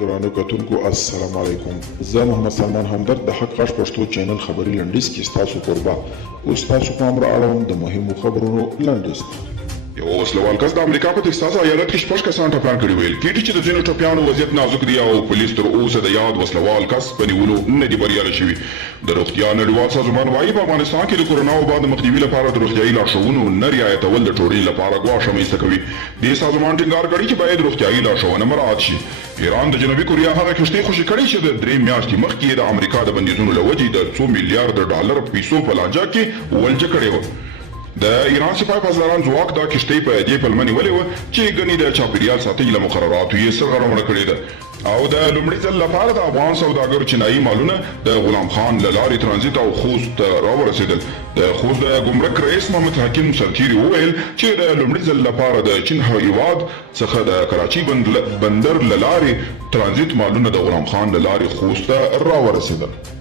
درانه کتونکو السلام علیکم. زه محمد سلمان همدرد د حق غږ پښتو چینل خبري لنډیز کې ستاسو قربا اوس تاسو پام را اړوم د مهمو خبرونو لنډیز. یو وسلوال کس د امریکا په تکساس ایالت کې شپږ کسان ټپیان کړي ویل کېږي چې د ځینو ټپیانو وضعیت نازک دی او پولیس تر اوسه د یاد وسلوال کس په نیولو نه دي بریالي شوي. د روغتیا نړیوال سازمان وایي په افغانستان کې د کورونا وبا د مخنیوي لپاره د روغتیایي لارښوونو نه رعایتول د ټولنې لپاره ګواښ رامنځته کوي. دې سازمان ټینګار کړی چې باید روغتیایي لارښوونه مراعات شي. ایران د جنوبي کوریا هغه کښتۍ خوشي کړې چې د 3 میاشتې مخکې د امریکا د بندیزونو له وجې د 2 میلیارډ ډالر پیسو په لانجه کې ولجه کړې وه. د ایران سپاه پاسداران ځواک دا کښتۍ په دې پلمه نیولې وه چې ګنې د چاپیریال ساتنې له مقرراتو یې سرغړونه کړې ده او د لومړي ځل لپاره د افغان سوداګرو چینایي مالونه د غلام خان له لارې ترانزیت او خوست ته راورسېدل. د خوست د ګمرک رئیس محمد حکیم سرتیري وویل چې د لومړي ځل لپاره د چین هیواد څخه د کراچي بندر له لارې ترانزیت مالونه د غلام خان له لارې خوست ته راورسېدل.